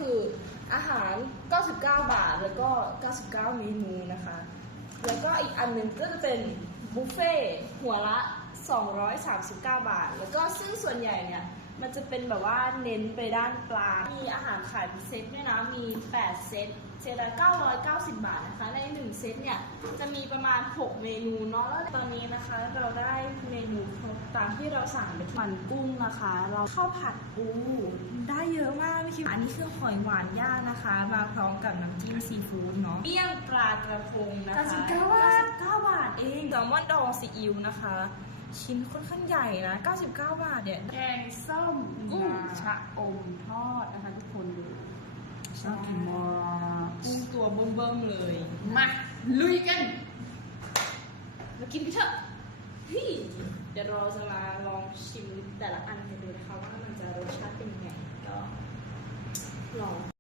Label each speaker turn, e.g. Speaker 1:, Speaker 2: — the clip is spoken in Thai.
Speaker 1: คืออาหาร99 บาทแล้วก็99เมนูนะคะแล้วก็อีกอันหนึ่งก็จะเป็นบุฟเฟ่หัวละ239 บาทแล้วก็ซึ่งส่วนใหญ่เนี่ยมันจะเป็นแบบว่าเน้นไปด้านปลามีอาหารขายเป็นเซตด้วยนะมี8เซตละ990 บาทนะคะใน1เซตเนี่ยจะมีประมาณ6เมนูเนาะแล้วตอนนี้นะคะเราได้เมนูครบตามที่เราสั่งเป็นมันกุ้งนะคะเราข้าวผัดปูได้เยอะมากพี่คิมอันนี้คือหอยหวานย่างนะคะมาพร้อมกับน้ำจิ้มซีฟู้ดเนาะเมี่ยงปลากระพงนะคะ99 บาทเองแซลมอนดองซีอิ๊วนะคะชิ้นค่อนข้างใหญ่นะ99 บาทเนี่ย
Speaker 2: แกงส้มกุ้งชะอมทอดนะคะทุกคนดู
Speaker 1: ชอบกินมากกุ้งตัวเบิ่มๆเลย
Speaker 2: มาลุยกัน
Speaker 1: มากินกันเถอะเดี๋ยวเราจะมาลองชิมแต่ละอันกันดูนะคะว่ามันจะรสชาติเป็นยังไงก็ลอง